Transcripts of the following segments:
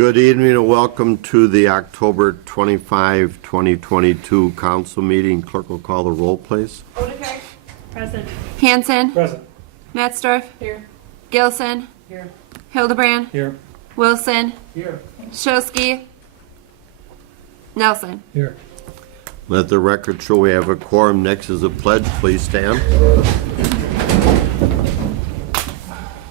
Good evening and welcome to the October 25, 2022 council meeting. Clerk will call the roll, please. Odekirk. Present. Hanson. Present. Matzdorf. Here. Gilson. Here. Hildebrand. Here. Wilson. Here. Shosky. Nelson. Here. Let the record show we have a quorum. Next is a pledge. Please stand.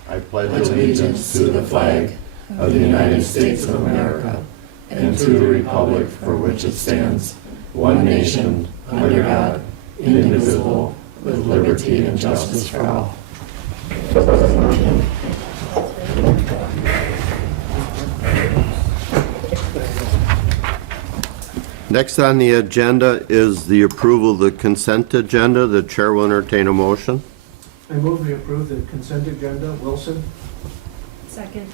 I pledge allegiance to the flag of the United States of America and to the republic for which it stands, one nation, under God, indivisible, with liberty and justice for all. Next on the agenda is the approval of the consent agenda. The chair will entertain a motion. I move we approve the consent agenda. Wilson? Second.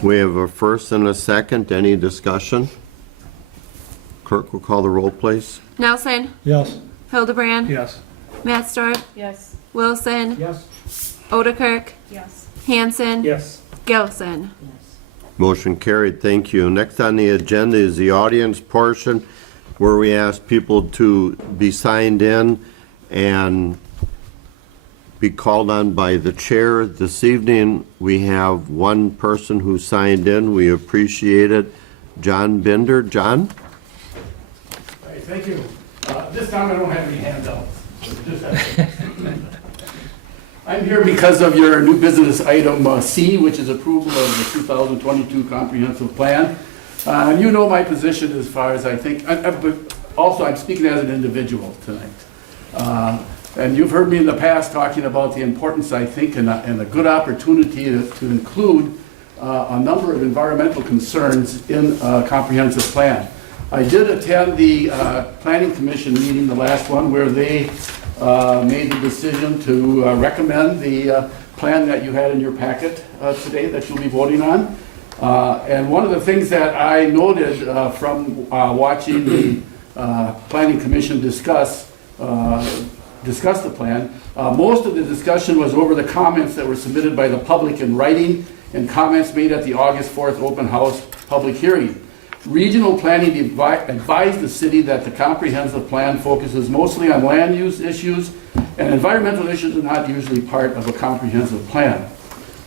We have a first and a second. Any discussion? Clerk will call the roll, please. Nelson. Yes. Hildebrand. Yes. Matzdorf. Yes. Wilson. Yes. Odekirk. Yes. Hanson. Yes. Gilson. Motion carried. Thank you. Next on the agenda is the audience portion where we ask people to be signed in and be called on by the chair. This evening, we have one person who signed in. We appreciate it. John Binder. John? All right, thank you. This time I don't have any handouts. I'm here because of your new business item C, which is approval of the 2022 comprehensive plan. And you know my position as far as I think, but also I'm speaking as an individual tonight. And you've heard me in the past talking about the importance, I think, and a good opportunity to include a number of environmental concerns in a comprehensive plan. I did attend the Planning Commission meeting, the last one, where they made the decision to recommend the plan that you had in your packet today that you'll be voting on. And one of the things that I noted from watching the Planning Commission discuss the plan, most of the discussion was over the comments that were submitted by the public in writing and comments made at the August 4th open house public hearing. Regional planning advised the city that the comprehensive plan focuses mostly on land use issues, and environmental issues are not usually part of a comprehensive plan.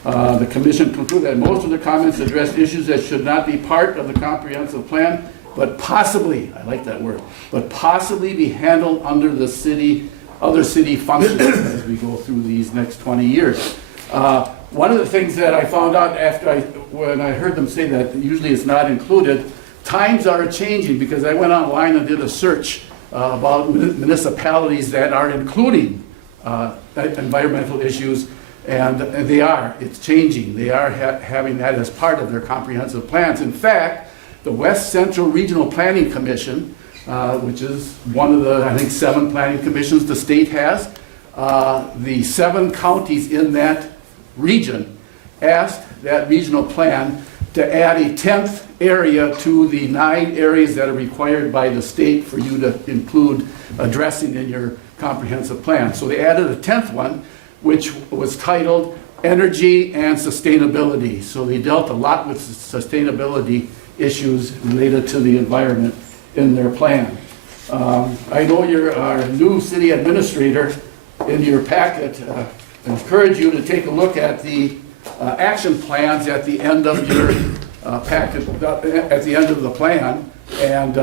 The commission concluded that most of the comments addressed issues that should not be part of the comprehensive plan, but possibly, I like that word, but possibly be handled under the other city functions as we go through these next 20 years. One of the things that I found out when I heard them say that usually it's not included, times are changing, because I went online and did a search about municipalities that are including environmental issues, and they are. It's changing. They are having that as part of their comprehensive plans. In fact, the West Central Regional Planning Commission, which is one of the, I think, 7 planning commissions the state has, the 7 counties in that region asked that regional plan to add a 10th area to the 9 areas that are required by the state for you to include addressing in your comprehensive plan. So they added a 10th one, which was titled Energy and Sustainability. So they dealt a lot with sustainability issues related to the environment in their plan. I know you're our new city administrator. In your packet, I encourage you to take a look at the action plans at the end of your packet, at the end of the plan, and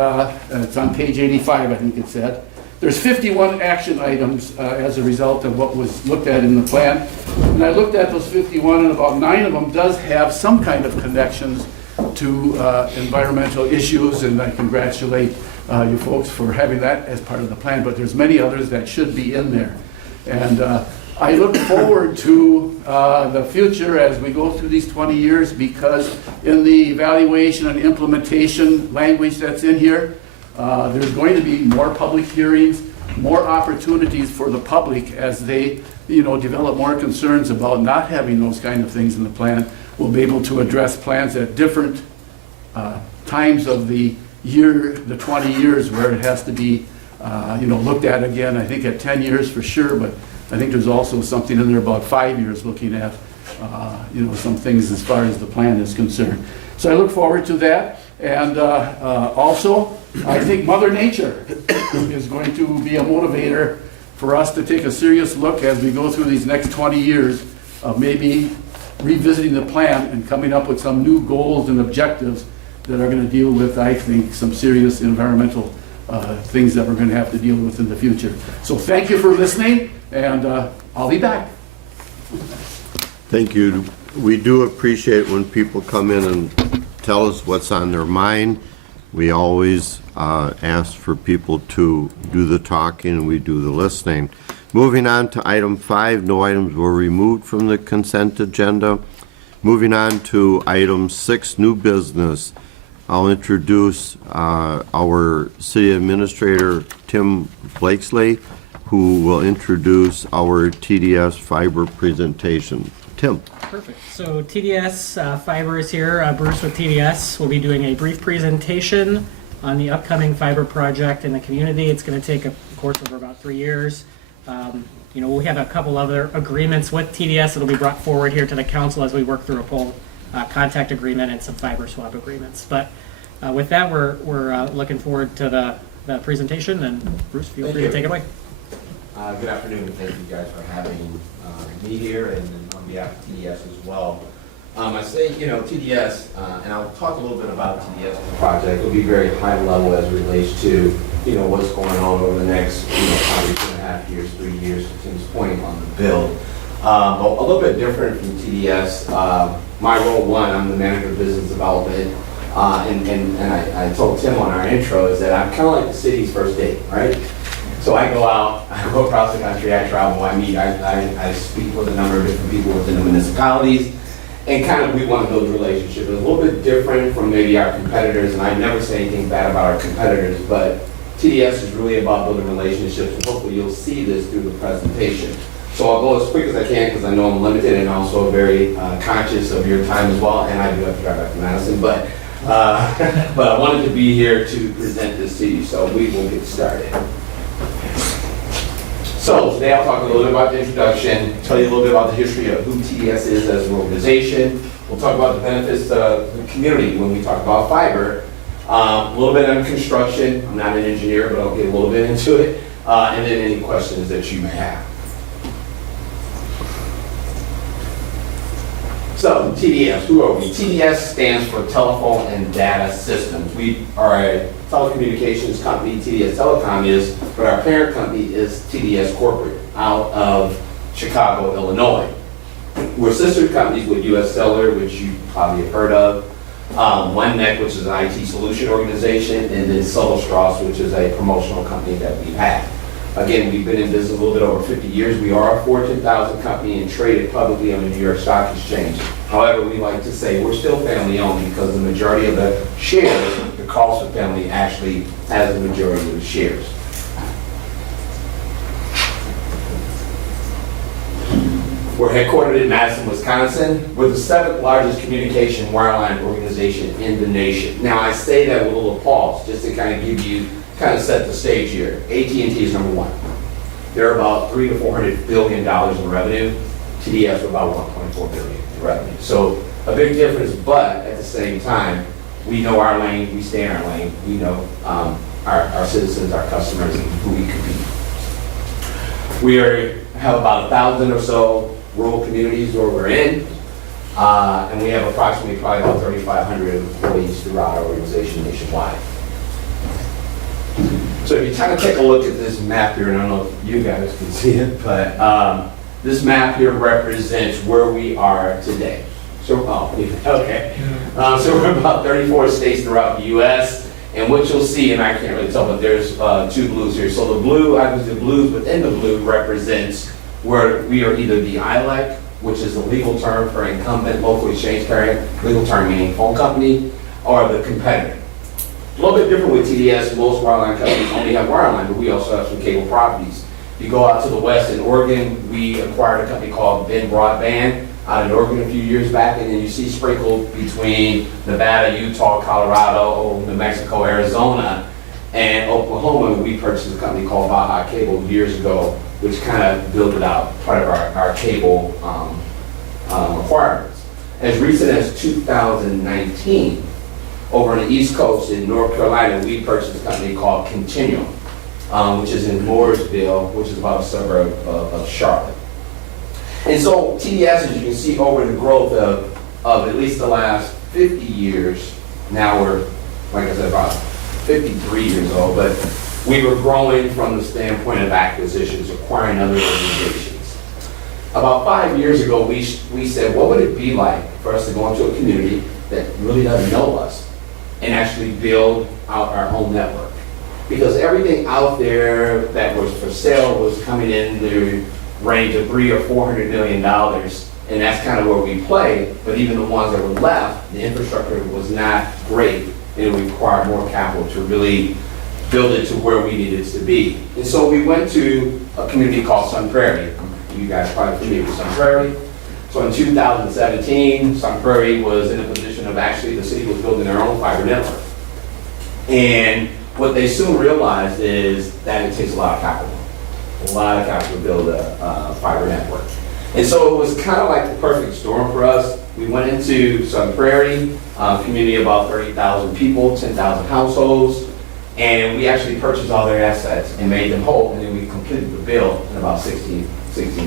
it's on page 85, I think it said. There's 51 action items as a result of what was looked at in the plan. And I looked at those 51, and about 9 of them does have some kind of connections to environmental issues, and I congratulate you folks for having that as part of the plan, but there's many others that should be in there. And I look forward to the future as we go through these 20 years, because in the evaluation and implementation language that's in here, there's going to be more public hearings, more opportunities for the public as they, develop more concerns about not having those kind of things in the plan. We'll be able to address plans at different times of the year, the 20 years where it has to be, looked at again. I think at 10 years for sure, but I think there's also something in there about 5 years looking at, some things as far as the plan is concerned. So I look forward to that. And also, I think Mother Nature is going to be a motivator for us to take a serious look as we go through these next 20 years of maybe revisiting the plan and coming up with some new goals and objectives that are going to deal with, I think, some serious environmental things that we're going to have to deal with in the future. So thank you for listening, and I'll be back. Thank you. We do appreciate when people come in and tell us what's on their mind. We always ask for people to do the talking and we do the listening. Moving on to item 5, no items were removed from the consent agenda. Moving on to item 6, new business. I'll introduce our city administrator, Tim Blakesley, who will introduce our TDS fiber presentation. Tim. Perfect. So TDS Fiber is here. Bruce with TDS will be doing a brief presentation on the upcoming fiber project in the community. It's going to take a course over about 3 years. We have a couple other agreements with TDS that'll be brought forward here to the council as we work through a full contact agreement and some fiber swap agreements. But with that, we're looking forward to the presentation. And Bruce, feel free to take it away. Good afternoon, and thank you guys for having me here, and on behalf of TDS as well. I say, TDS, and I'll talk a little bit about TDS project. It'll be very high level as it relates to, what's going on over the next, probably 2.5 years, 3 years, to Tim's point on the build. But a little bit different from TDS. My role, one, I'm the manager of business development, and I told Tim on our intro is that I'm kind of like the city's first date, right? So I go out, I go across the country, I travel, I meet, I speak with a number of different people within the municipalities, and kind of we want to build a relationship. It's a little bit different from maybe our competitors, and I never say anything bad about our competitors, but TDS is really about building relationships, and hopefully you'll see this through the presentation. So I'll go as quick as I can because I know I'm limited and also very conscious of your time as well, and I do have to drive back to Madison, but I wanted to be here to present this to you, so we will get started. So today I'll talk a little bit about the introduction, tell you a little bit about the history of who TDS is as an organization. We'll talk about the benefits to the community when we talk about fiber. A little bit on construction. I'm not an engineer, but I'll get a little bit into it. And then any questions that you may have. So TDS, who are we? TDS stands for Telephone and Data Systems. We are a telecommunications company. TDS Telecom is, but our parent company is TDS Corporate out of Chicago, Illinois. We're sister companies with US Cellular, which you probably have heard of, OneNet, which is an IT solution organization, and then Solarstros, which is a promotional company that we've had. Again, we've been in business a little bit over 50 years. We are a Fortune 1000 company and traded publicly on the New York Stock Exchange. However, we like to say we're still family owned because the majority of the shares, the Carlson family actually has the majority of the shares. We're headquartered in Madison, Wisconsin. We're the 7th largest communication wireline organization in the nation. Now, I say that with a little pause, just to kind of set the stage here. AT&T is number 1. They're about $300 to $400 billion in revenue. TDS are about $1.4 billion in revenue. So a big difference, but at the same time, we know our lane, we stay in our lane. We know our citizens, our customers, and who we compete. We have about 1,000 or so rural communities where we're in, and we have approximately probably about 3,500 employees throughout our organization nationwide. So if you kind of take a look at this map here, and I don't know if you guys can see it, but this map here represents where we are today. So, okay. So we're about 34 states throughout the U.S., and what you'll see, and I can't really tell, but there's 2 blues here. So the blue, obviously the blues within the blue represents where we are either the ILEC, which is the legal term for incumbent local exchange carrier, legal term meaning phone company, or the competitor. A little bit different with TDS. Most wireline companies only have wireline, but we also have some cable properties. You go out to the west in Oregon, we acquired a company called Ben Broadband out in Oregon a few years back, and then you see sprinkled between Nevada, Utah, Colorado, New Mexico, Arizona, and Oklahoma. We purchased a company called Baja Cable years ago, which kind of built it out, part of our cable requirements. as recent as 2019, over on the East Coast in North Carolina, we purchased a company called Continuum, which is in Mooresville, which is about a suburb of Charlotte. And so TDS, as you can see over the growth of at least the last 50 years, now we're, like I said, about 53 years old, but we were growing from the standpoint of acquisitions, acquiring other organizations. About 5 years ago, we said, what would it be like for us to go into a community that really doesn't know us and actually build out our own network? Because everything out there that was for sale was coming in the range of $300 or $400 million, and that's kind of where we play. But even the ones that were left, the infrastructure was not great, and it required more capital to really build it to where we needed it to be. And so we went to a community called Sun Prairie. You guys are probably familiar with Sun Prairie. So in 2017, Sun Prairie was in a position of actually the city was building their own fiber network. And what they soon realized is that it takes a lot of capital to build a fiber network. And so it was kind of like the perfect storm for us. We went into Sun Prairie, community of about 30,000 people, 10,000 households, and we actually purchased all their assets and made them whole, and then we completed the build in about 16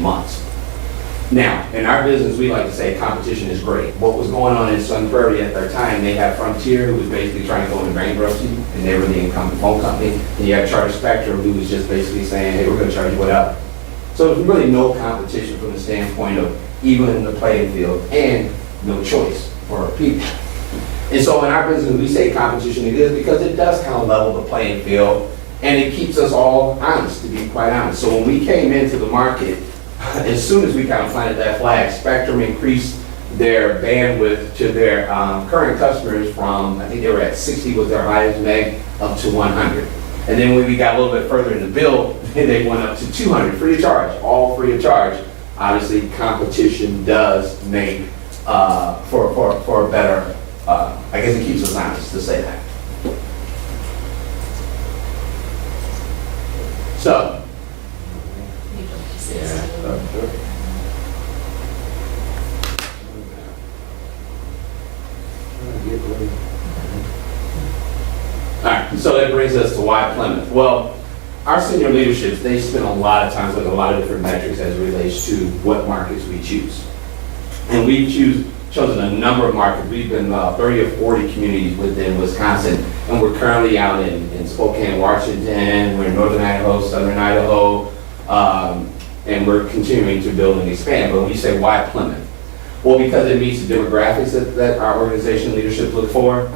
months. Now, in our business, we like to say competition is great. What was going on in Sun Prairie at their time, they had Frontier, who was basically trying to go into bankruptcy, and they were the incumbent phone company. And you had Charter Spectrum, who was just basically saying, hey, we're going to charge you whatever. So there's really no competition from the standpoint of even the playing field and no choice for our people. And so in our business, we say competition is good because it does kind of level the playing field, and it keeps us all honest, to be quite honest. So when we came into the market, as soon as we kind of planted that flag, Spectrum increased their bandwidth to their current customers from, I think they were at 60 was their highest meg, up to 100. And then when we got a little bit further in the bill, they went up to 200, free of charge, all free of charge. Obviously, competition does make for a better, I guess it keeps us honest to say that. So, all right, so that brings us to why Plymouth. Well, our senior leadership, they spend a lot of time with a lot of different metrics as it relates to what markets we choose. And we've chosen a number of markets. We've been 30 or 40 communities within Wisconsin, and we're currently out in Spokane, Washington, we're in northern Idaho, southern Idaho, and we're continuing to build and expand. But when you say why Plymouth? Well, because it meets the demographics that our organization leadership look for,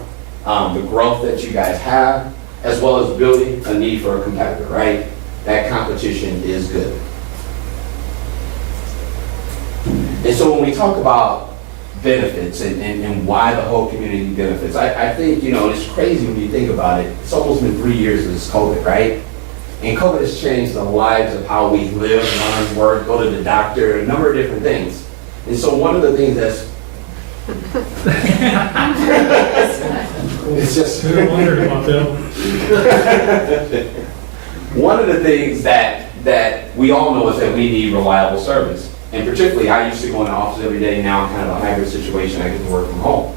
the growth that you guys have, as well as building a need for a competitor, right? That competition is good. And so when we talk about benefits and why the whole community benefits, I think, it's crazy when you think about it. It's almost been 3 years since COVID, right? And COVID has changed the lives of how we live, learn, work, go to the doctor, a number of different things. And so one of the things that's it's just one of the things that we all know is that we need reliable service. And particularly, I used to go in the office every day. Now I'm kind of a hybrid situation. I get to work from home.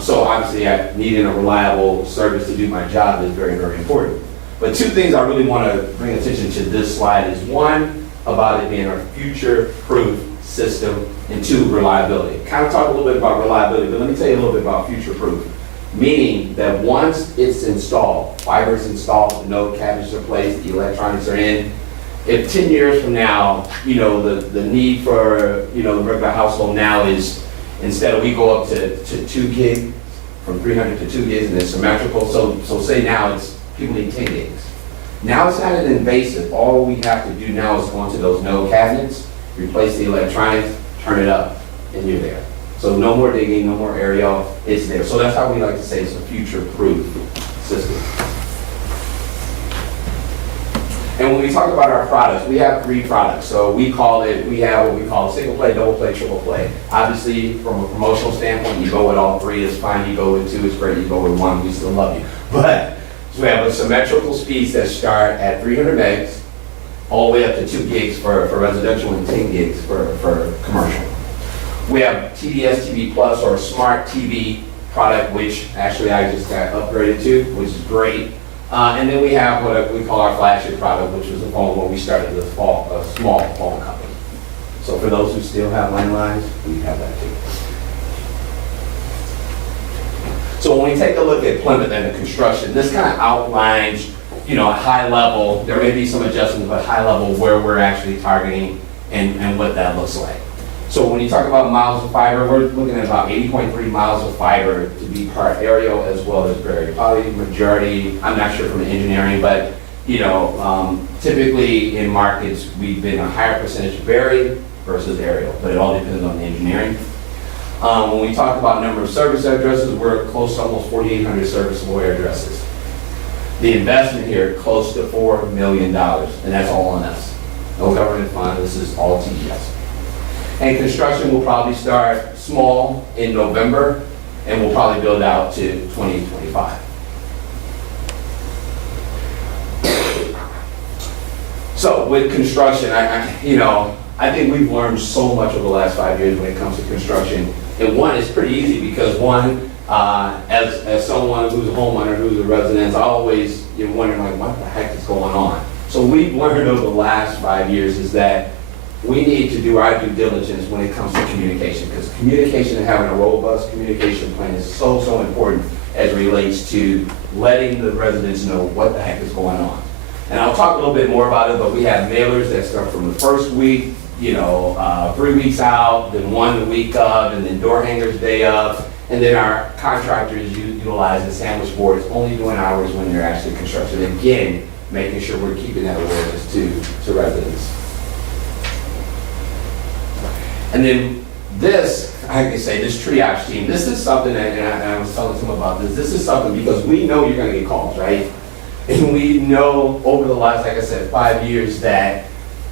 So obviously, needing a reliable service to do my job is very, very important. But two things I really want to bring attention to this slide is one, about it being a future-proof system, and two, reliability. Kind of talk a little bit about reliability, but let me tell you a little bit about future-proof. Meaning that once it's installed, fiber is installed, the node cabinets are placed, the electronics are in. If 10 years from now, the need for, the regular household now is, instead of we go up to 2 gig, from 300 to 2 gigs, and it's symmetrical, so say now it's, people need 10 gigs. Now it's not an invasive. All we have to do now is go into those node cabinets, replace the electronics, turn it up, and you're there. So no more digging, no more aerial, it's there. So that's how we like to say it's a future-proof system. And when we talk about our products, we have 3 products. So we have what we call single play, double play, triple play. Obviously, from a promotional standpoint, you go with all 3, it's fine. You go with 2, it's great. You go with 1, we still love you. But so we have a symmetrical speeds that start at 300 megs, all the way up to 2 gigs for residential and 10 gigs for commercial. We have TDS TV Plus, or a smart TV product, which actually I just got upgraded to, which is great. And then we have what we call our flagship product, which was a phone when we started a small phone company. So for those who still have landlines, we have that too. So when we take a look at Plymouth and the construction, this kind of outlines, you know, a high level, there may be some adjustments, but high level where we're actually targeting and what that looks like. So when you talk about miles of fiber, we're looking at about 80.3 miles of fiber to be part aerial as well as buried. Probably majority, I'm not sure from the engineering, but you know, typically in markets, we've been a higher percentage buried versus aerial, but it all depends on the engineering. When we talk about number of service addresses, we're close to almost 4,800 serviceable addresses. The investment here, close to $4 million, and that's all on us. No government fund, this is all TDS. And construction will probably start small in November, and we'll probably build out to 2025. So with construction, I think we've learned so much over the last 5 years when it comes to construction. And one, it's pretty easy because one, as someone who's a homeowner, who's a resident, I always wondering like, what the heck is going on? So we've learned over the last 5 years is that we need to do our due diligence when it comes to communication, because communication and having a robust communication plan is so important as it relates to letting the residents know what the heck is going on. And I'll talk a little bit more about it, but we have mailers that start from the first week, 3 weeks out, then 1 week of, and then door hangers day of. And then our contractors utilize the sandwich boards only doing hours when they're actually construction. Again, making sure we're keeping that awareness to residents. And then this, I can say, this triage team, this is something, and I was telling them about this is something because we know you're gonna get calls, right? And we know over the last, like I said, 5 years that,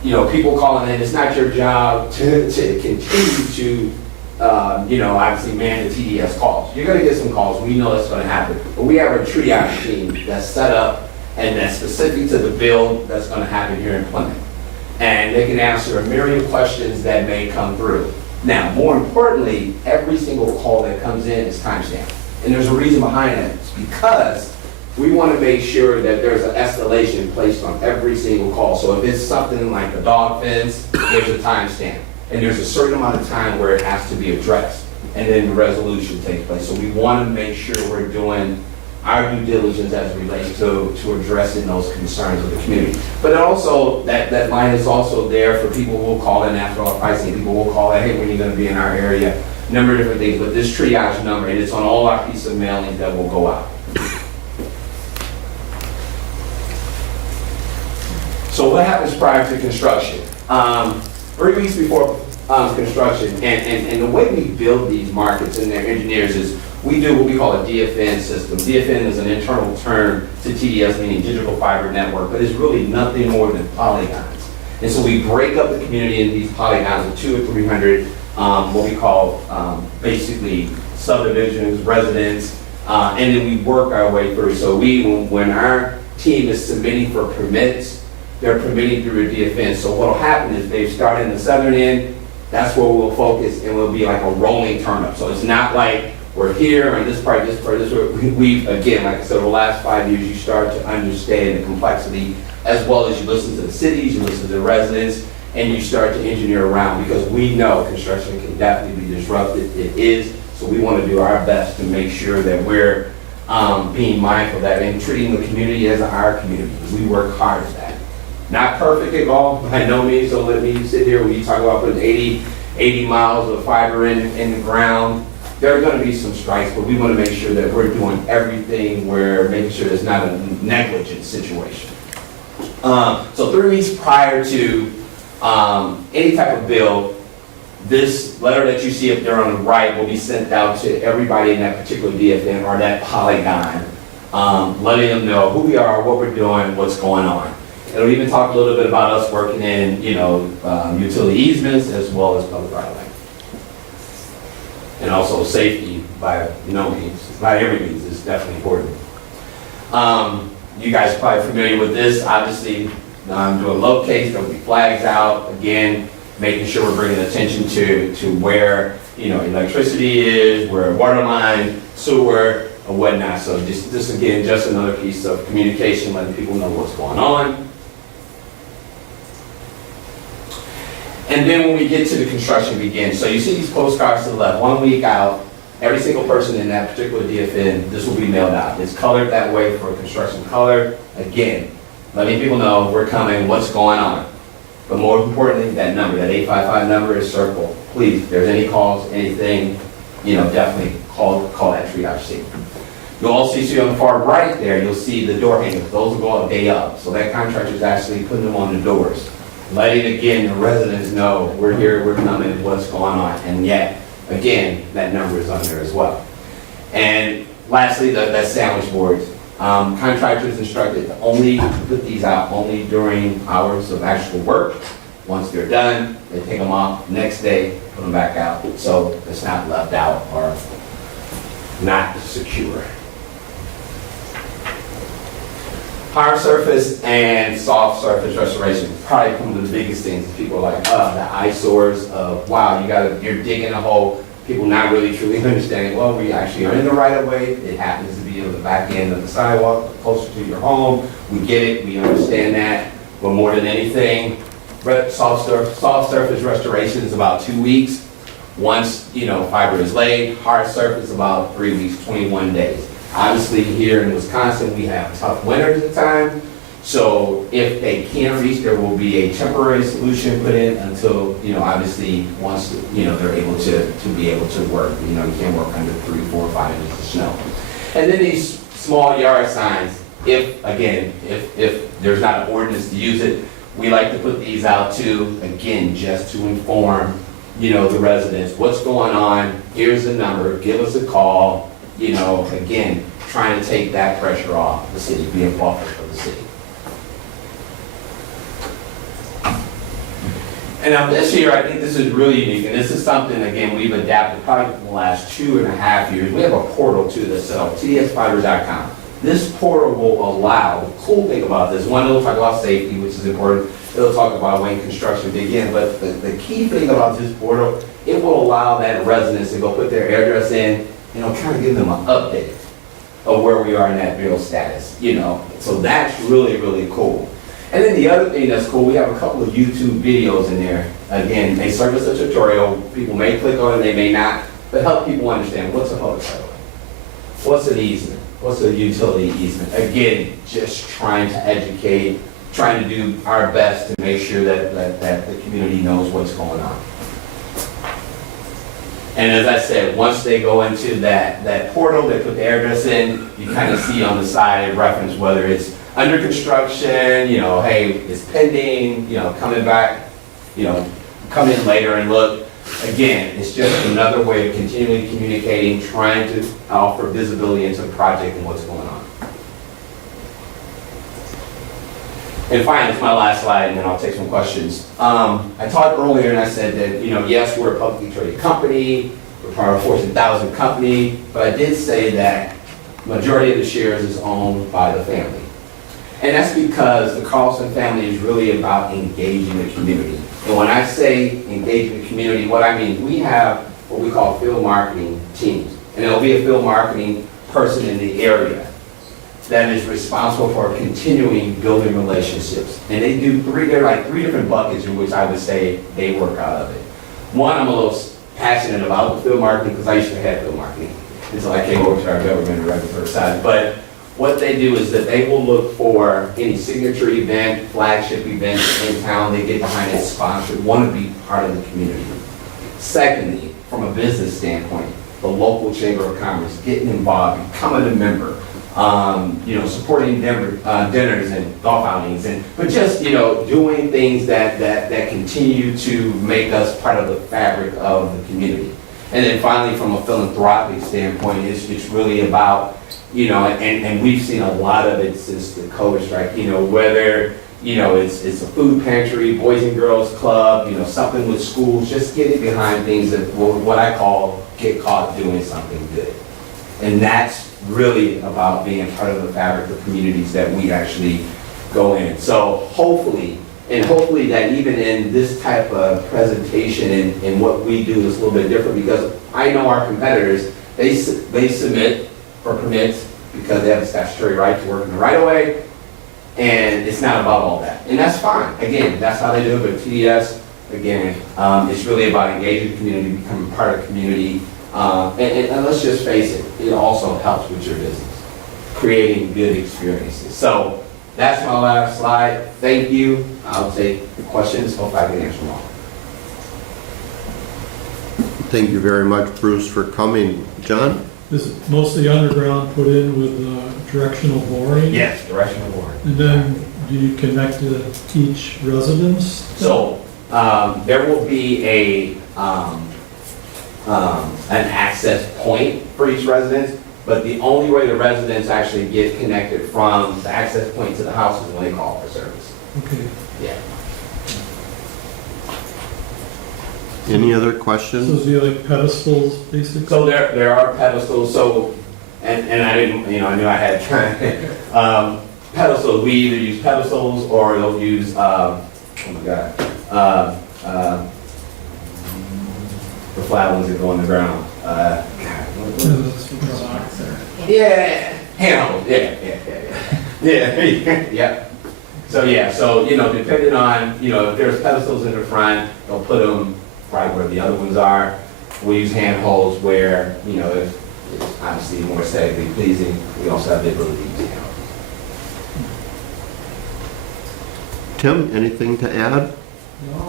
people calling in, it's not your job to continue to, obviously man the TDS calls. You're gonna get some calls, we know that's gonna happen. But we have a triage team that's set up and that's specific to the build that's gonna happen here in Plymouth. And they can answer a myriad of questions that may come through. Now, more importantly, every single call that comes in is timestamped. And there's a reason behind that. It's because we want to make sure that there's an escalation placed on every single call. So if it's something like a dog fence, there's a timestamp. And there's a certain amount of time where it has to be addressed. And then the resolution takes place. So we want to make sure we're doing our due diligence as it relates to addressing those concerns of the community. But also, that line is also there for people who will call in after all pricing. People will call in, hey, when are you going to be in our area? A number of different things, but this triage number, and it's on all our piece of mailing that will go out. So what happens prior to construction? 3 weeks before construction, and the way we build these markets and their engineers is we do what we call a DFN system. DFN is an internal term to TDS, meaning digital fiber network, but it's really nothing more than polygons. And so we break up the community in these polygons of 200 or 300, what we call basically subdivisions, residents, and then we work our way through. So when our team is submitting for permits, they're permitting through a DFN. So what'll happen is they start in the southern end, that's where we'll focus, and we'll be like a rolling turn up. So it's not like we're here and this part. We've, again, like I said, over the last 5 years, you start to understand the complexity as well as you listen to the cities, you listen to the residents, and you start to engineer around because we know construction can definitely be disrupted. It is, so we want to do our best to make sure that we're being mindful of that and treating the community as our community. We work hard at that. Not perfect at all, by no means, so let me sit here when you talk about putting 80 miles of fiber in the ground. There are going to be some strikes, but we want to make sure that we're doing everything where making sure there's not a negligent situation. So 3 weeks prior to any type of build, this letter that you see up there on the right will be sent out to everybody in that particular DFN or that polygon, letting them know who we are, what we're doing, what's going on. It'll even talk a little bit about us working in, utility easements as well as public right of way. And also safety by no means, by every means, is definitely important. You guys are probably familiar with this. Obviously, I'm doing locates, there'll be flags out. Again, making sure we're bringing attention to where electricity is, where water line, sewer, or whatnot. So just again, just another piece of communication, letting people know what's going on. And then when we get to the construction begins, so you see these postcards to the left, 1 week out, every single person in that particular DFN, this will be mailed out. It's colored that way for construction color. Again, letting people know we're coming, what's going on. But more importantly, that number, that 855 number is circled. Please, if there's any calls, anything, definitely call that triage team. You'll also see on the far right there, you'll see the door hangers. Those will go a day up. So that contractor's actually putting them on the doors. Letting, again, the residents know we're here, we're coming, what's going on. And yet, again, that number is on there as well. And lastly, that sandwich boards. Contractors instructed to only put these out only during hours of actual work. Once they're done, they take them off. Next day, put them back out. So it's not left out or not secure. Hard surface and soft surface restoration, probably one of the biggest things. People are like, the eyesores of, wow, you're digging a hole. People not really truly understanding, well, we actually are in the right of way. It happens to be on the back end of the sidewalk, closer to your home. We get it, we understand that. But more than anything, soft surface restoration is about 2 weeks. Once, fiber is laid, hard surface about 3 weeks, 21 days. Obviously, here in Wisconsin, we have tough winters at times. So if they can't reach, there will be a temporary solution put in until, obviously, once, they're able to be able to work. You can't work under 3, 4, 5 inches of snow. And then these small yard signs, if there's not an ordinance to use it, we like to put these out too, again, just to inform, the residents, what's going on, here's the number, give us a call. Again, trying to take that pressure off the city, be a buffer for the city. And now this year, I think this is really unique, and this is something, again, we've adapted probably in the last 2.5 years. We have a portal to this, tdsfiber.com. This portal will allow, the cool thing about this, one, it'll talk about safety, which is important. It'll talk about when construction begins, but the key thing about this portal, it will allow that residents to go put their address in, kind of give them an update of where we are in that bill status, So that's really, really cool. And then the other thing that's cool, we have a couple of YouTube videos in there. Again, they serve as a tutorial. People may click on it, they may not, but help people understand what's a public right of way, what's an easement, what's a utility easement. Again, just trying to educate, trying to do our best to make sure that the community knows what's going on. And as I said, once they go into that portal, they put the address in, you kind of see on the side reference whether it's under construction, hey, it's pending, coming back, come in later and look. Again, it's just another way of continually communicating, trying to offer visibility into the project and what's going on. And finally, it's my last slide, and then I'll take some questions. I talked earlier, and I said that, yes, we're a publicly traded company, we're part of a Fortune 1000 company, but I did say that majority of the shares is owned by the family. And that's because the Carlson family is really about engaging the community. And when I say engaging the community, what I mean, we have what we call field marketing teams. And there'll be a field marketing person in the area that is responsible for continuing building relationships. And they do there are like three different buckets in which I would say they work out of it. One, I'm a little passionate about the field marketing because I used to have field marketing until I came over to our government and regulatory side. But what they do is that they will look for any signature event, flagship events in town, they get behind it, sponsored, want to be part of the community. Secondly, from a business standpoint, the local Chamber of Commerce, getting involved, becoming a member, supporting dinners and golf outings, but just, doing things that continue to make us part of the fabric of the community. And then finally, from a philanthropic standpoint, it's really about, and we've seen a lot of it since the COVID strike, whether, it's a food pantry, Boys and Girls Club, something with schools, just getting behind things that, what I call, get caught doing something good. And that's really about being part of the fabric of communities that we actually go in. So hopefully, And hopefully that even in this type of presentation and what we do is a little bit different, because I know our competitors, they submit for permits because they have a statutory right to work in the right of way, and it's not about all that. And that's fine. Again, that's how they do it, but TDS, again, it's really about engaging the community, becoming part of the community, and let's just face it, it also helps with your business, creating good experiences. So that's my last slide. Thank you. I'll take questions. Hope I can answer them all. Thank you very much, Bruce, for coming. John? Is it mostly underground put in with directional boring? Yes, directional board. And then do you connect to each residence? So there will be an access point for each residence, but the only way the residents actually get connected from the access point to the house is when they call for service. Okay. Yeah. Any other So questions? is it like pedestals, basically? So there are pedestals. So and I didn't, I knew I had pedestals. We either use pedestals or they'll use oh my god, the flat ones that go on the ground. Yeah, handhold. Yeah. So depending on, if there's pedestals in the front, they'll put them right where the other ones are. We use handholds where, if it's obviously more aesthetically pleasing, we also have the ability to use handholds. Tim, anything to add?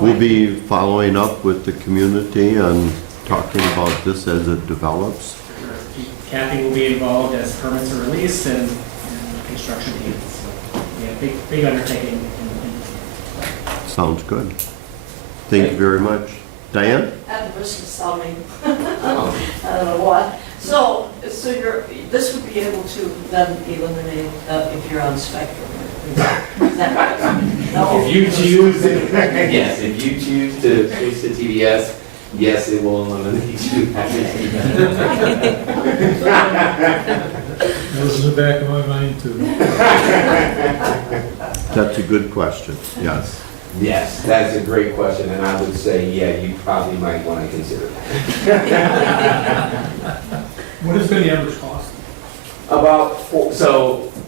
We'll be following up with the community and talking about this as it develops. Kathy will be involved as permits are released and construction needs. So, yeah, big undertaking. Sounds good. Thank you very much. Diane? At the risk of sounding, I don't know what. So this would be able to then eliminate if you're on Spectrum. Is that right? No. If you choose, yes, if you choose to switch to TDS, yes, it will eliminate you. That was in the back of my mind too. That's a good question, yes. Yes, that's a great question, and I would say, yeah, you probably might want to consider that. What is going to the average cost?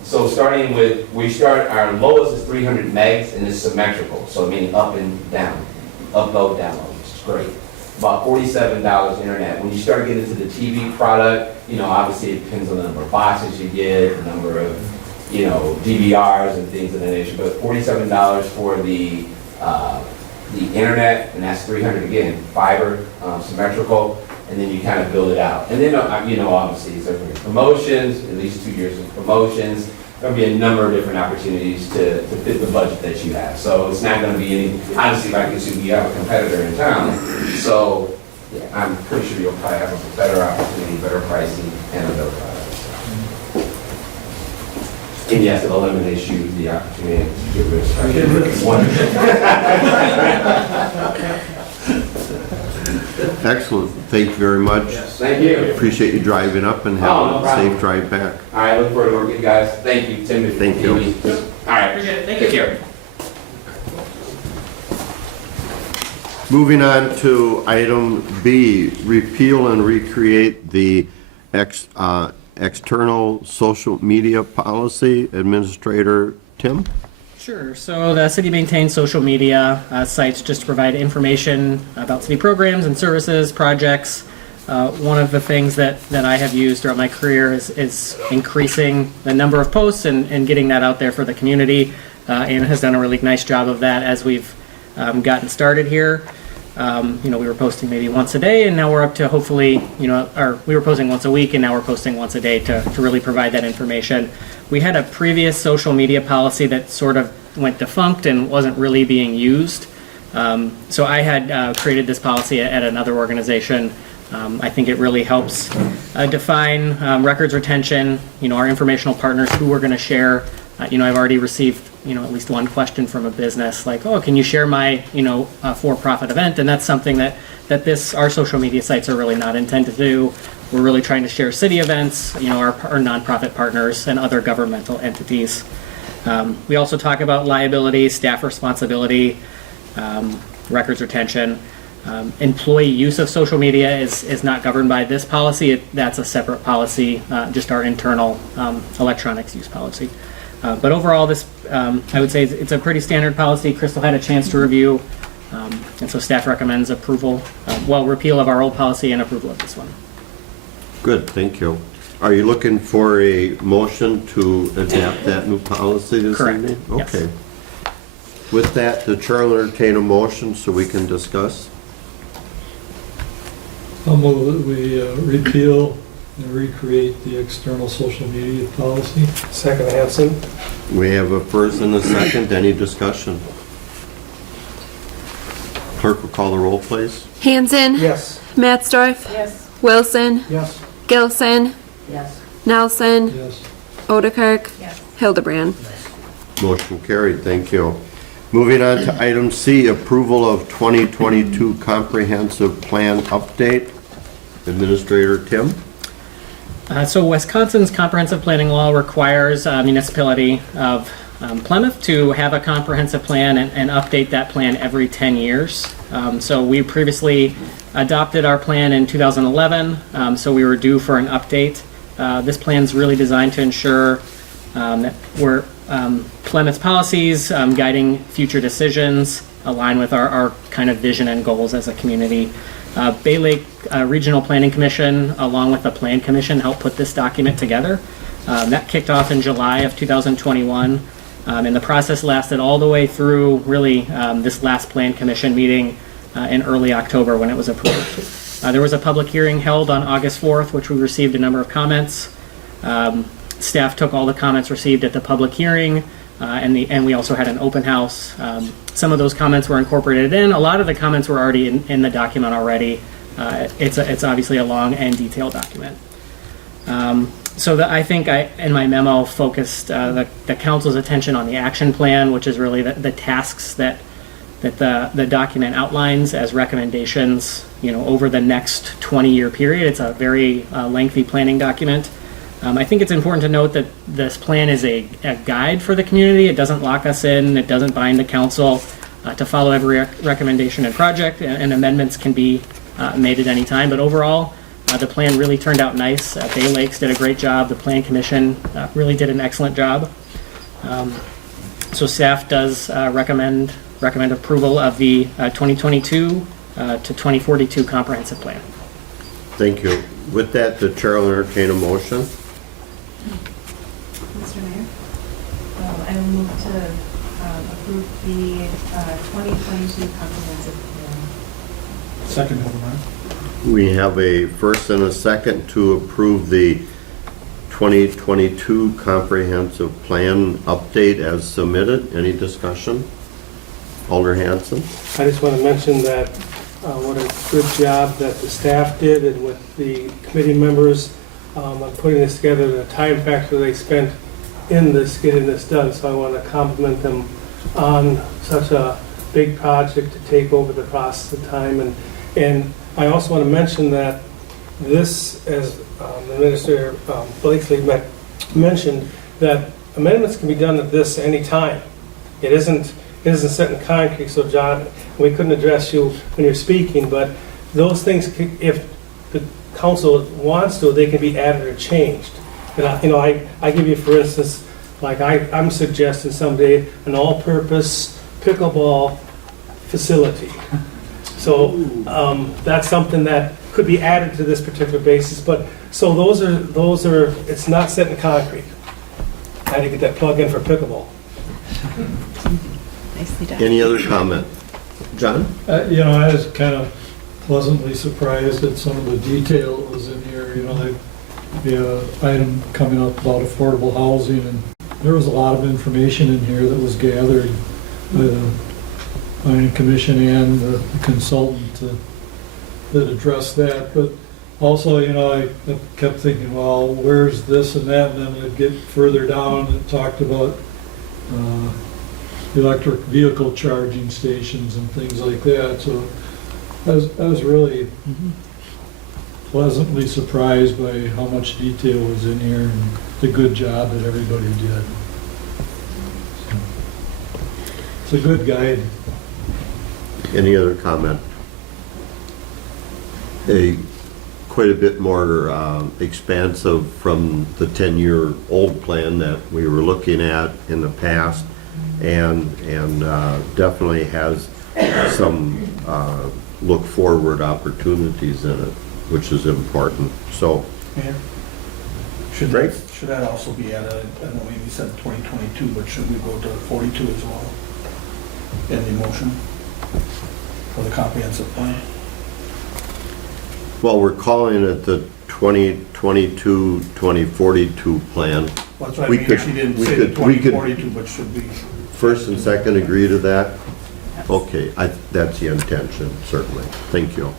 So starting with, our lowest is 300 megs and it's symmetrical, so meaning up and down, upload, download, which is great. About $47 internet. When you start getting into the TV product, obviously it depends on the number of boxes you get, the number of, DVRs and things of that nature, but $47 for the internet, and that's 300 again, fiber, symmetrical, and then you kind of build it out. And then, obviously, there's going to be promotions, at least 2 years of promotions. There'll be a number of different opportunities to fit the budget that you have. So it's not going to be any, honestly, like I assume you have a competitor in town. So yeah, I'm pretty sure you'll probably have a better opportunity, better pricing, and a better product. And yes, it'll eliminate you the opportunity to get rid of Excellent. Thank you very much. Thank you. Appreciate you driving up and Oh, no have a problem. safe drive back. All right, look forward to working with you guys. Thank you, Tim. Thank you. All right. Appreciate it. Thank Take you. care. Moving on to item B, repeal and recreate the external social media policy. Administrator Tim? Sure. So the city maintains social media sites just to provide information about city programs and services, projects. One of the things that I have used throughout my career is increasing the number of posts and getting that out there for the community. Anna has done a really nice job of that as we've gotten started here. We were posting maybe once a day, and now we're up to hopefully, or we were posting once a week, and now we're posting once a day to really provide that information. We had a previous social media policy that sort of went defunct and wasn't really being used. So I had created this policy at another organization. I think it really helps define records retention, our informational partners, who we're going to share. I've already received, at least one question from a business like, oh, can you share my, for-profit event? And that's something that our social media sites are really not intended to do. We're really trying to share city events, our nonprofit partners and other governmental entities. We also talk about liability, staff responsibility, records retention. Employee use of social media is not governed by this policy. That's a separate policy, just our internal electronics use policy. But overall, this, I would say it's a pretty standard policy. Crystal had a chance to review, and so staff recommends approval, repeal of our old policy and approval of this one. Good, thank you. Are you looking for a motion to adapt that new policy this Correct, evening? yes. Okay. With that, the chair will entertain a motion so we can discuss. I'll move that we repeal and recreate the external social media policy. Second, Hanson. We have a first and a second. Any discussion? Clerk will call the roll, please. Hanson. Yes. Mattsdorf. Yes. Wilson. Yes. Gilson. Yes. Nelson. Yes. Odekirk. Yes. Hildebrand. Motion carried, thank you. Moving on to item C, approval of 2022 comprehensive plan update. Administrator Tim? So Wisconsin's comprehensive planning law requires a municipality of Plymouth to have a comprehensive plan and update that plan every 10 years. So we previously adopted our plan in 2011, so we were due for an update. This plan is really designed to ensure that we're Plymouth's policies guiding future decisions align with our kind of vision and goals as a community. Bay Lake Regional Planning Commission, along with the Plan Commission, helped put this document together. That kicked off in July of 2021, and the process lasted all the way through really this last Plan Commission meeting in early October when it was approved. There was a public hearing held on August 4th, which we received a number of comments. Staff took all the comments received at the public hearing, and we also had an open house. Some of those comments were incorporated in. A lot of the comments were already in the document already. It's obviously a long and detailed document. I think in my memo focused the council's attention on the action plan, which is really the tasks that the document outlines as recommendations, over the next 20-year period. It's a very lengthy planning document. I think it's important to note that this plan is a guide for the community. It doesn't lock us in. It doesn't bind the council to follow every recommendation and project, and amendments can be made at any time. But overall, the plan really turned out nice. Bay Lakes did a great job. The Plan Commission really did an excellent job. So staff does recommend approval of the 2022 to 2042 comprehensive plan. Thank you. With that, the chair will entertain a motion. Mr. Mayor, I will move to approve the 2022 comprehensive plan. Second, Hildebrand. We have a first and a second to approve the 2022 comprehensive plan update as submitted. Any discussion? Alder Hanson? I just want to mention that what a good job that the staff did and with the committee members on putting this together, the time factor they spent in this, getting this done. So I want to compliment them on such a big project to take over the process of time. And I also want to mention that this, as Administrator Blakeslee mentioned, that amendments can be done at this any time. It isn't set in concrete. So John, we couldn't address you when you're speaking, but those things, if the council wants to, they can be added or changed. And I give you, for instance, like I'm suggesting someday an all-purpose pickleball facility. So that's something that could be added to this particular basis. But so those are it's not set in concrete. I had to get that plug in for pickleball. Nicely done. Any other comment? John? I was kind of pleasantly surprised at some of the detail that was in here. The item coming up about affordable housing, and there was a lot of information in here that was gathered by the Planning Commission and the consultant that addressed that. But also, I kept thinking, well, where's this and that? And then I'd get further down and it talked about electric vehicle charging stations and things like that. So I was really pleasantly surprised by how much detail was in here and the good job that everybody did. It's a good guide. Any other comment? Quite a bit more expansive from the 10-year-old plan that we were looking at in the past, and definitely has some look-forward opportunities in it, which is important. So, Mayor, Great. should that also be added? I know you said 2022, but should we go to 42 as well in the motion for the comprehensive plan? well, we're calling it the 2022-2042 plan. Well, that's what I We mean, could- she didn't we say could- the we could- 2042, but should be. First and second agree to that? Okay, that's the intention, certainly. Thank you.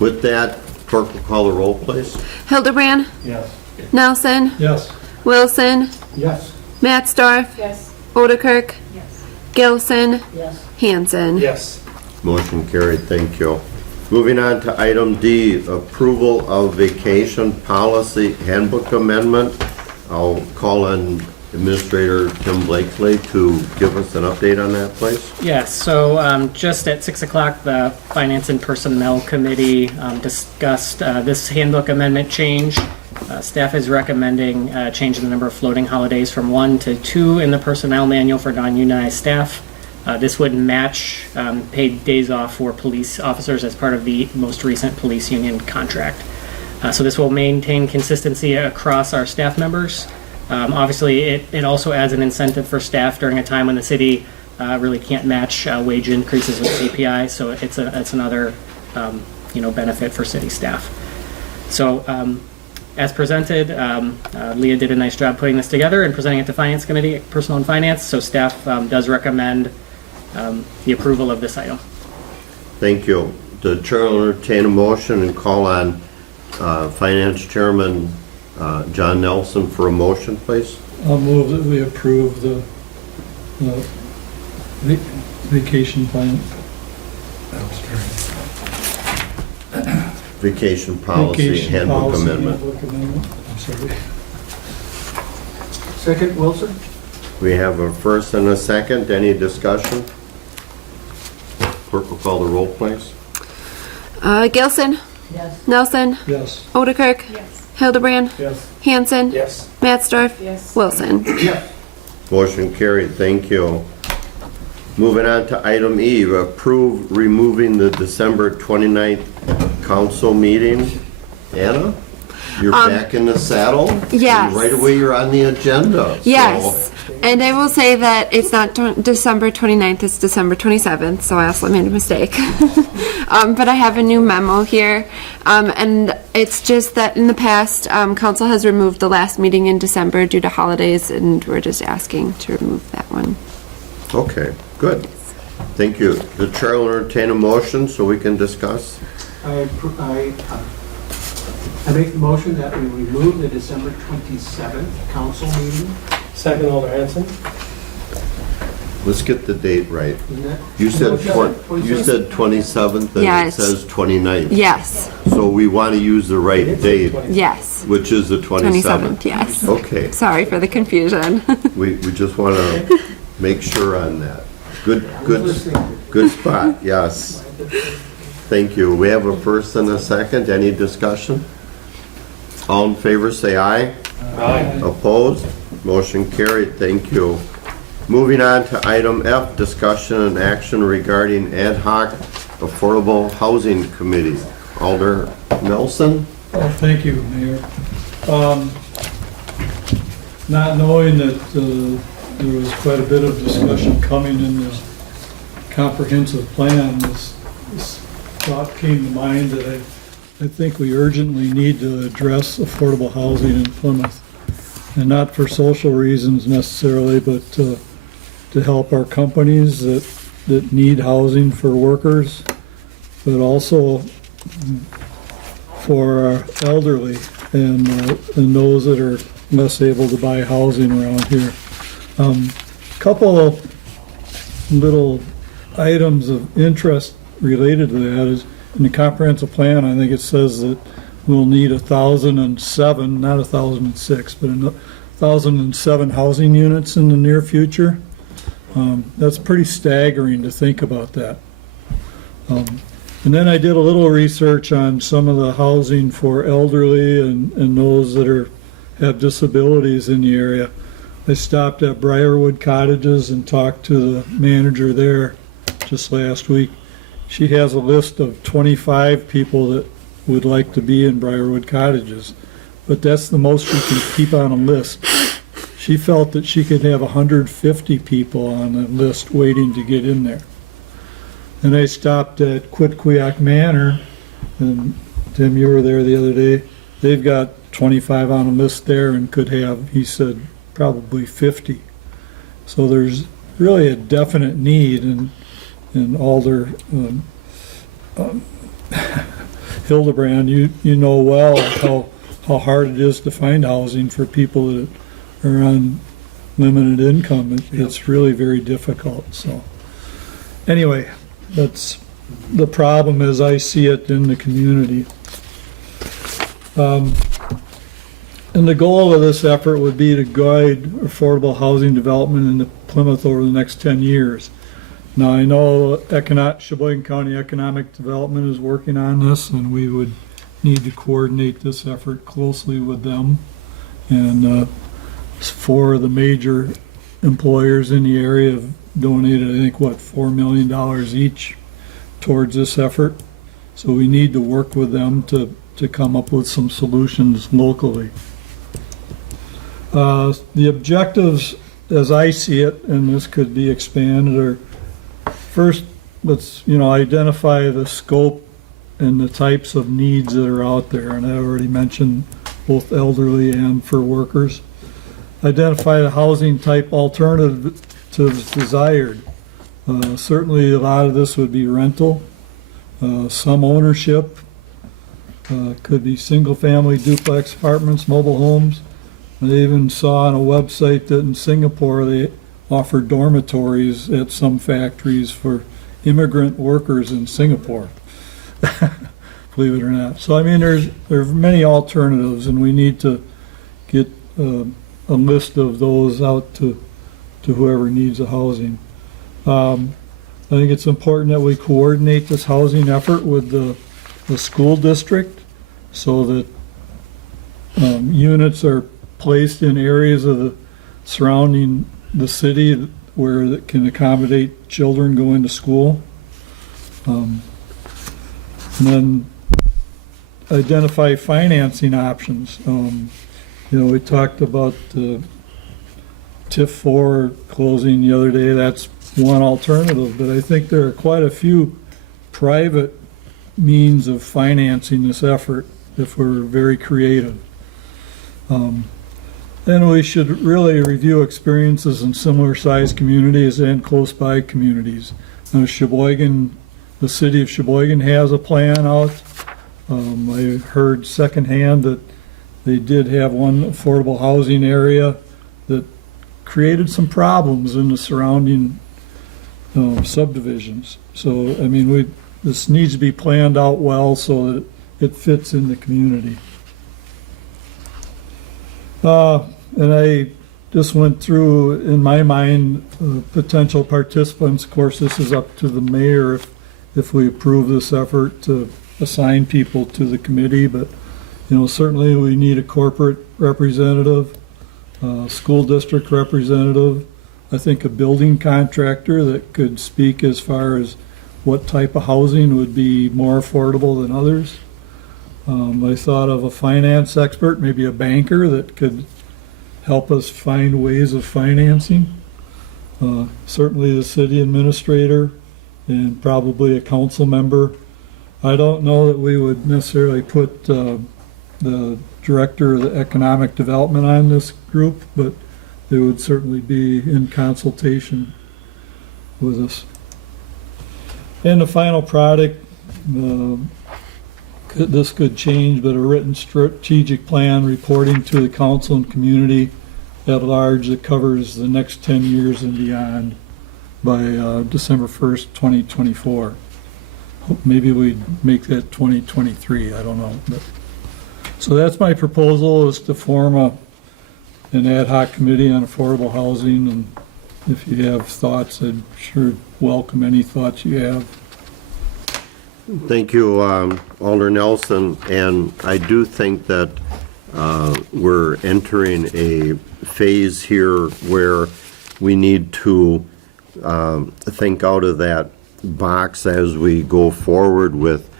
With that, clerk will call the roll, please. Hildebrand, Yes. Nelson, Yes. Wilson, Yes. Mattsdorf, Yes. Odekirk, Yes. Gilson, Yes. Hanson. Yes. Motion carried, thank you. Moving on to item D, approval of vacation policy handbook amendment. I'll call on Administrator Tim Blakely to give us an update on that, please. Yes, so just at 6 o'clock, the Finance and Personnel Committee discussed this handbook amendment change. Staff is recommending changing the number of floating holidays from 1 to 2 in the personnel manual for non-unionized staff. This would match paid days off for police officers as part of the most recent police union contract. So this will maintain consistency across our staff members. Obviously, it also adds an incentive for staff during a time when the city really can't match wage increases with CPI. So it's another benefit for city staff. So as presented, Leah did a nice job putting this together and presenting it to Finance Committee, Personnel and Finance. So staff does recommend the approval of this item. Thank you. The chair will entertain a motion and call on Finance Chairman John Nelson for a motion, please. I'll move that we approve the vacation plan. Vacation policy Vacation handbook policy amendment. handbook amendment. I'm sorry. Second, Wilson? We have a first and a second. Any discussion? Clerk will call the roll, please. Gilson, Yes. Nelson, Yes. Odekirk, Yes. Hildebrand, Yes. Hanson, Yes. Mattsdorf, Yes. Wilson. Yes. Motion carried, thank you. Moving on to item E, approve removing the December 29th council meeting. Anna, you're back in the saddle? yes. And right away, you're on the agenda. so- Yes, and I will say that it's not December 29th, it's December 27th, so I also made a mistake. But I have a new memo here, and it's just that in the past, council has removed the last meeting in December due to holidays, and we're just asking to remove that one. Okay, good. Thank you. The chair will entertain a motion so we can discuss. I make the motion that we remove the December 27th council meeting. Second, Alder Hanson. Let's get the date right. Isn't that? You said, you 27th. said 27th and it Yes. says 29th. Yes, So we want to use the right date, yes, which is the 27th. 27th, yes. Okay, Sorry for the confusion. we just want to make sure on that. Good spot, yes. Thank you. We have a first and a second. Any discussion? All in favor, say aye. Aye. Opposed? Motion carried. Thank you. Moving on to item F, discussion and action regarding ad hoc affordable housing committee. Alder Nelson? Oh, thank you, Mayor. Not knowing that there was quite a bit of discussion coming in the comprehensive plan, this thought came to mind that I think we urgently need to address affordable housing in Plymouth. And not for social reasons necessarily, but to help our companies that need housing for workers, but also for our elderly and those that are less able to buy housing around here. Couple of little items of interest related to that is in the comprehensive plan, I think it says that we'll need 1,007, not 1,006, but 1,007 housing units in the near future. That's pretty staggering to think about that. And then I did a little research on some of the housing for elderly and those that have disabilities in the area. I stopped at Briarwood Cottages and talked to the manager there just last week. She has a list of 25 people that would like to be in Briarwood Cottages, but that's the most she can keep on a list. She felt that she could have 150 people on a list waiting to get in there. And I stopped at Quitquiac Manor, and Tim, you were there the other day. They've got 25 on a list there and could have, he said, probably 50. So there's really a definite need in Alder, Hildebrand. You know well how hard it is to find housing for people that are on limited income. It's really very difficult. So anyway, that's the problem as I see it in the community. And the goal of this effort would be to guide affordable housing development in Plymouth over the next 10 years. Now, I know Sheboygan County Economic Development is working on this, and we would need to coordinate this effort closely with them. And 4 of the major employers in the area have donated, I think, $4 million each towards this effort. So we need to work with them to come up with some solutions locally. The objectives, as I see it, and this could be expanded, are first, let's identify the scope and the types of needs that are out there, and I already mentioned both elderly and for workers. Identify the housing type alternatives desired. Certainly a lot of this would be rental, some ownership, could be single-family duplex apartments, mobile homes. I even saw on a website that in Singapore they offer dormitories at some factories for immigrant workers in Singapore. Believe it or not. So I mean, there's many alternatives, and we need to get a list of those out to whoever needs the housing. I think it's important that we coordinate this housing effort with the school district so that units are placed in areas of the surrounding the city where it can accommodate children going to school. And then identify financing options. We talked about TIF 4 closing the other day. That's one alternative, but I think there are quite a few private means of financing this effort if we're very creative. Then we should really review experiences in similar sized communities and close by communities. The city of Sheboygan has a plan out. I heard secondhand that they did have one affordable housing area that created some problems in the surrounding subdivisions. So, I mean, this needs to be planned out well so that it fits in the community. And I just went through, in my mind, potential participants. Of course, this is up to the mayor if we approve this effort to assign people to the committee, but certainly we need a corporate representative, school district representative, I think a building contractor that could speak as far as what type of housing would be more affordable than others. I thought of a finance expert, maybe a banker that could help us find ways of financing. Certainly the city administrator and probably a council member. I don't know that we would necessarily put the director of the economic development on this group, but they would certainly be in consultation with us. And the final product, this could change, but a written strategic plan reporting to the council and community at large that covers the next 10 years and beyond by December 1st, 2024. Maybe we'd make that 2023, I don't know. So that's my proposal, is to form an ad hoc committee on affordable housing and if you have thoughts, I'd sure welcome any thoughts you have. Thank you, Alder Nelson, and I do think that we're entering a phase here where we need to think out of that box as we go forward with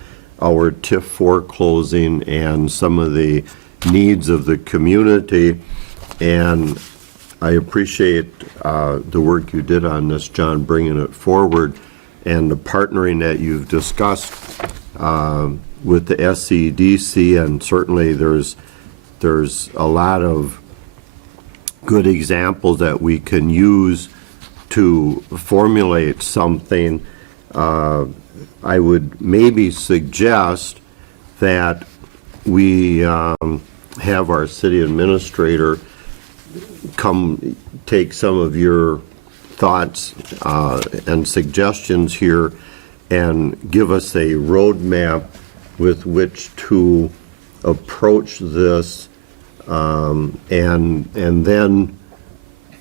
our TIF 4 closing and some of the needs of the community. And I appreciate the work you did on this, John, bringing it forward, and the partnering that you've discussed with the SCDC, and certainly there's a lot of good examples that we can use to formulate something. I would maybe suggest that we have our city administrator come take some of your thoughts and suggestions here and give us a roadmap with which to approach this, and then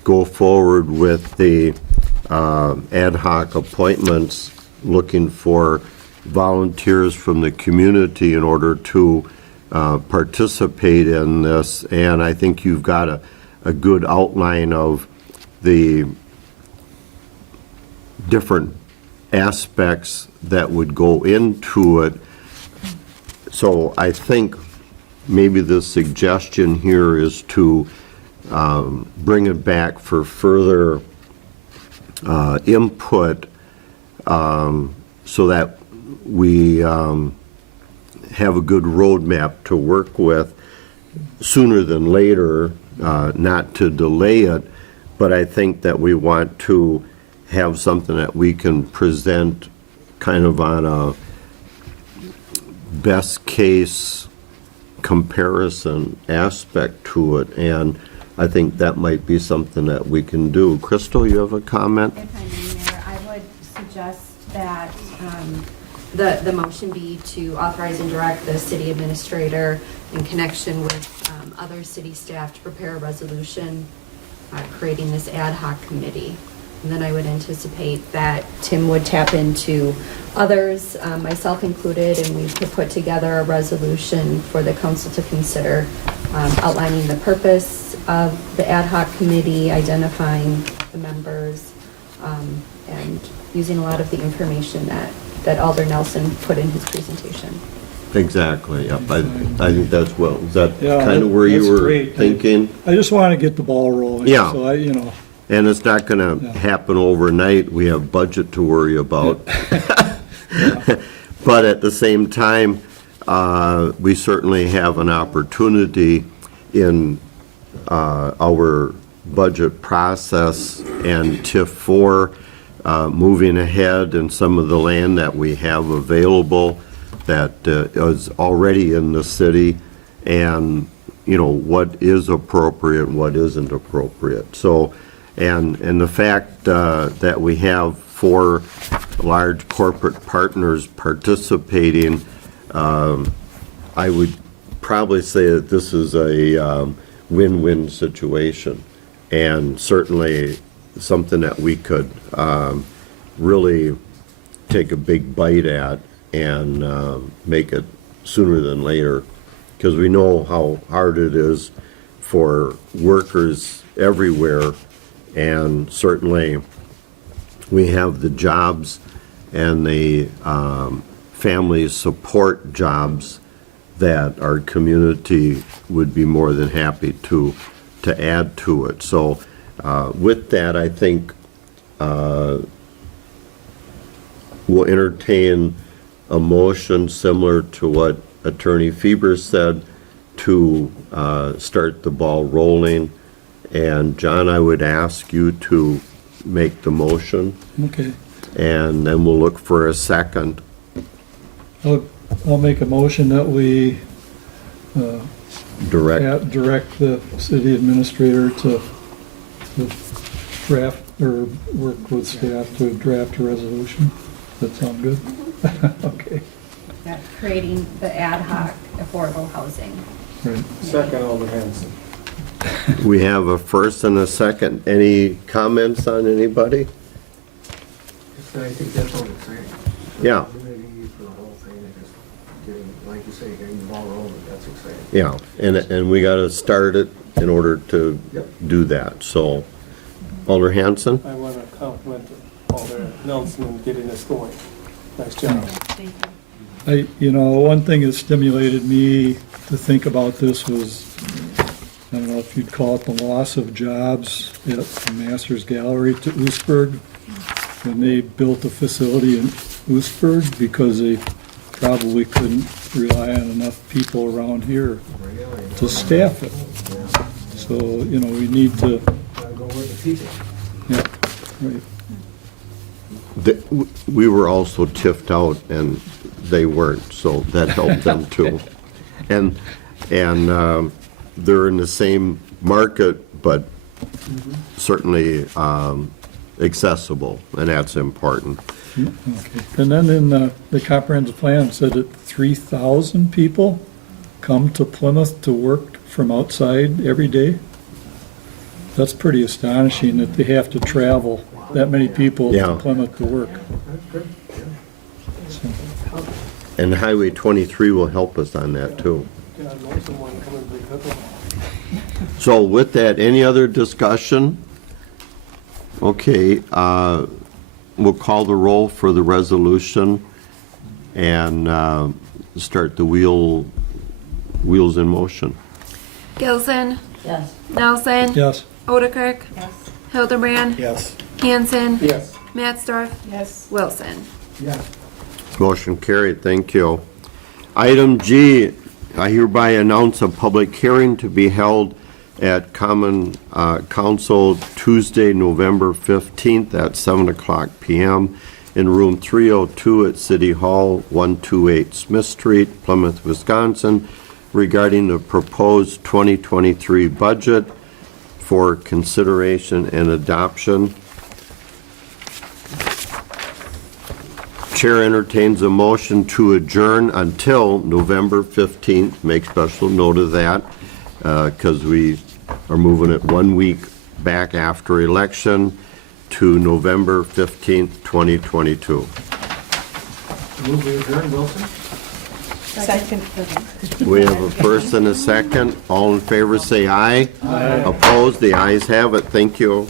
go forward with the ad hoc appointments, looking for volunteers from the community in order to participate in this. And I think you've got a good outline of the different aspects that would go into it. So I think maybe the suggestion here is to bring it back for further input, so that we have a good roadmap to work with sooner than later, not to delay it, but I think that we want to have something that we can present kind of on a best case comparison aspect to it, and I think that might be something that we can do. Crystal, you have a comment? If I may, Mayor, I would suggest that the motion be to authorize and direct the city administrator in connection with other city staff to prepare a resolution creating this ad hoc committee. And then I would anticipate that Tim would tap into others, myself included, and we could put together a resolution for the council to consider, outlining the purpose of the ad hoc committee, identifying the members, and using a lot of the information that Alder Nelson put in his presentation. Exactly, yep. I think that's well, is that Yeah, kind of where you that's were great. thinking? I just want to get the ball rolling. Yeah. So I. And it's not going to Yeah. happen overnight. We have budget to worry about. But at the same time, we certainly have an opportunity in our budget process and TIF 4 moving ahead, and some of the land that we have available that is already in the city, and what is appropriate and what isn't appropriate. So, and the fact that we have 4 large corporate partners participating, I would probably say that this is a win-win situation, and certainly something that we could really take a big bite at and make it sooner than later, because we know how hard it is for workers everywhere, and certainly we have the jobs and the family support jobs that our community would be more than happy to add to it. So with that, I think we'll entertain a motion similar to what Attorney Feber said to start the ball rolling. And John, I would ask you to make the motion, Okay. and then we'll look for a second. I'll make a motion that we Direct. direct the city administrator to draft or work with staff to draft a resolution. Does that sound good? Okay, Yeah, creating the ad hoc affordable housing. right. Second, Alder Hanson. We have a first and a second. Any comments on anybody? I think that's all exciting. Yeah. Maybe for the whole thing, and just getting, like you say, getting the ball rolling, that's exciting. Yeah, and we got to start it in order to do that. So, Alder Hanson? I want to compliment Alder Nelson in getting this going. Nice job. Thank you. One thing that stimulated me to think about this was, I don't know if you'd call it the loss of jobs at the Masters Gallery to Oostburg when they built a facility in Oostburg because they probably couldn't rely on enough people around here to staff it. So, we need to, Gotta go where the people. yeah, right. We were also tiffed out, and they weren't, so that helped them too. And they're in the same market, but certainly accessible, and that's important. Okay. And then in the comprehensive plan, it said that 3,000 people come to Plymouth to work from outside every day. That's pretty astonishing that they have to travel that many people Yeah. to Plymouth to work. That's good, yeah. So, And Highway 23 will help us on that too. God knows someone coming to pick up them. So with that, any other discussion? Okay, we'll call the roll for the resolution and start the wheels in motion. Gilson, Yes. Nelson, yes. Odekirk, Yes. Hildebrand, Yes. Hanson, Yes. Matsdorf, Yes. Wilson. Yes. Motion carried, thank you. Item G, I hereby announce a public hearing to be held at Common Council Tuesday, November 15th at 7:00 PM in room 302 at City Hall, 128 Smith Street, Plymouth, Wisconsin, regarding the proposed 2023 budget for consideration and adoption. Chair entertains a motion to adjourn until November 15th. Make special note of that because we are moving it 1 week back after election to November 15th, 2022. Move to adjourn, Wilson? Second. We have a first and a second. All in favor say aye. Aye. Opposed? The ayes have it. Thank you.